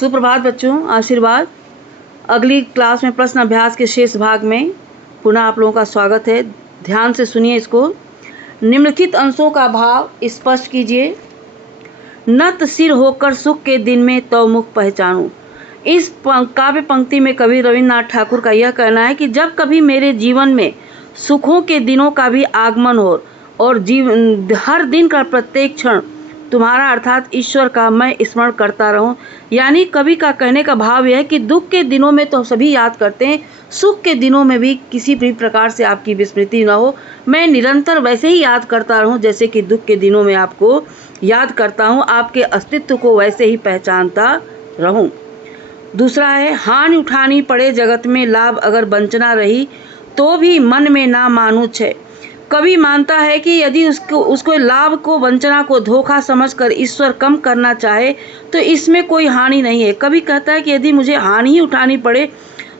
सुप्रभात बच्चों, आशीर्वाद। अगली क्लास में प्रश्न अभ्यास के शेष भाग में पुनः आप लोगों का स्वागत है। ध्यान से सुनिए इसको। निम्नलिखित अंशों का भाव स्पष्ट कीजिए। नत सिर होकर सुख के दिन में तव मुख पहचानूं। इस काव्य पंक्ति में कवि रविन्द्रनाथ ठाकुर का यह कहना है कि जब कभी मेरे जीवन में सुखों के दिनों का भी आगमन हो और हर दिन का प्रत्येक क्षण तुम्हारा अर्थात ईश्वर का मैं स्मरण करता रहूं। यानी कवि का कहने का भाव यह है कि दुख के दिनों में तो सभी याद करते हैं, सुख के दिनों में भी किसी भी प्रकार से आपकी विस्मृति न हो। मैं निरंतर वैसे ही याद करता रहूं जैसे कि दुख के दिनों में आपको याद करता हूं, आपके अस्तित्व को वैसे ही पहचानता रहूं। दूसरा है, हानि उठानी पड़े जगत में लाभ अगर वंचना रही तो भी मन में ना मानूं छे। कवि मानता है कि यदि उसको लाभ को वंचना को धोखा समझकर ईश्वर कम करना चाहे तो इसमें कोई हानि नहीं है। कवि कहता है कि यदि मुझे हानि ही उठानी पड़े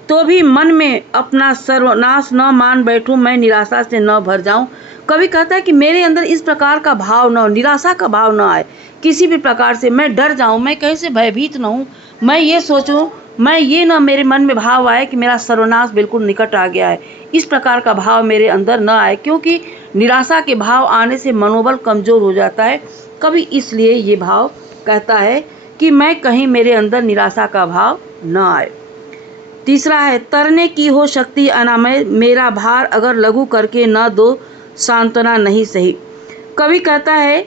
तो भी मन में अपना सर्वनाश न मान बैठूं, मैं निराशा से न भर जाऊं। कवि कहता है कि मेरे अंदर इस प्रकार का भाव न हो, निराशा का भाव न आए किसी भी प्रकार से, मैं डर जाऊं, मैं कैसे भयभीत न हूं, मैं ये सोचूं, मैं ये न मेरे मन में भाव आए कि मेरा सर्वनाश बिल्कुल निकट आ गया है। इस प्रकार का भाव मेरे अंदर न आए, क्योंकि निराशा के भाव आने से मनोबल कमज़ोर हो जाता है। कवि इसलिए ये भाव कहता है कि मैं कहीं मेरे अंदर निराशा का भाव न आए। तीसरा है, तरने की हो शक्ति अनामय, मेरा भार अगर लघु करके न दो सांत्वना नहीं सही। कवि कहता है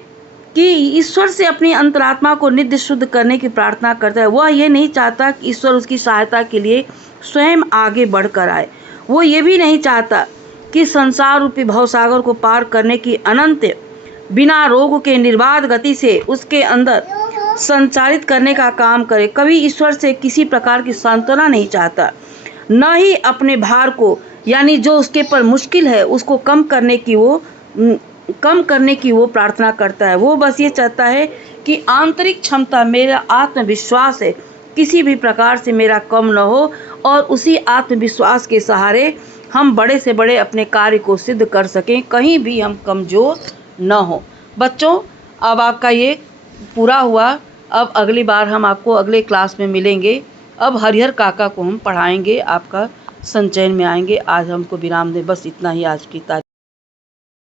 कि ईश्वर से अपनी अंतरात्मा को नित्य शुद्ध करने की प्रार्थना करता है। वह ये नहीं चाहता कि ईश्वर उसकी सहायता के लिए स्वयं आगे बढ़कर आए। वो ये भी नहीं चाहता कि संसार रूपी भवसागर को पार करने की अनंत बिना रोग के निर्बाध गति से उसके अंदर संचालित करने का काम करे। कवि ईश्वर से किसी प्रकार की सांत्वना नहीं चाहता, न ही अपने भार को यानी जो उसके पर मुश्किल है उसको कम करने की वो प्रार्थना करता है। वो बस ये चाहता है कि आंतरिक क्षमता, मेरा आत्मविश्वास है, किसी भी प्रकार से मेरा कम न हो और उसी आत्मविश्वास के सहारे हम बड़े से बड़े अपने कार्य को सिद्ध कर सकें, कहीं भी हम कमज़ोर न हो। बच्चों, अब आपका ये पूरा हुआ। अब अगली बार हम आपको अगले क्लास में मिलेंगे। अब हरिहर काका को हम पढ़ाएंगे, आपका संचयन में आएंगे। आज हमको विराम दें, बस इतना ही आज की तारीख।